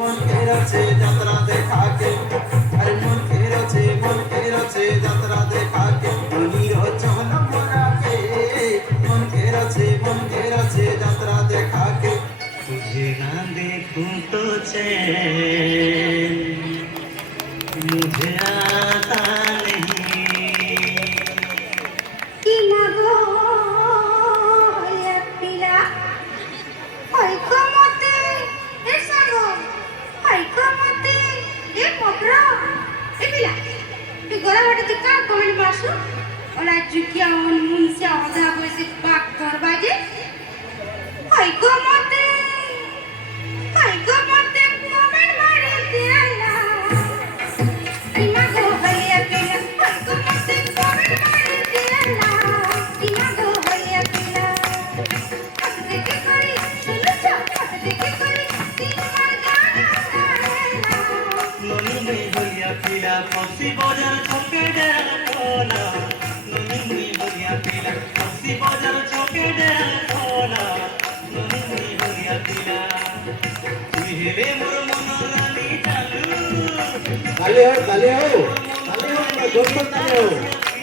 মন কেরছে যাত্রা দেখাকে আরে মন কেরছে যাত্রা দেখাকে মনির চল মোরাকে মন কেরছে যাত্রা দেখাকে तुझे ना देखूं तो चैन मुझे आता नहीं কি মাগো পিলা হইকমতে এ সাগো হইকমতে এ পকড়া এ পিলা তুই গোলা বাটে তুই কা কমেন্ট বাসু ওলা জুকিয়া মন মুনসা আধা বসে পাক দরবাজে হইকমতে কমেন্ট মারে দিয়ালা কি মাগো হইয়া পিলা হইকমতে কমেন্ট মারে দিয়ালা কি মাগো হইয়া পিলা দেখে করি চলছো দেখে করি তোমার গানা গাইলা ननी में होलिया पीला पक्षी बाजार छोके डेरा खोला ननी में होलिया पीला पक्षी बाजार छोके डेरा खोला ननी में होलिया पीला तुई हेले मोर मन रानी चालू ताली हो ताली हो ताली हो दोस्तों ताली हो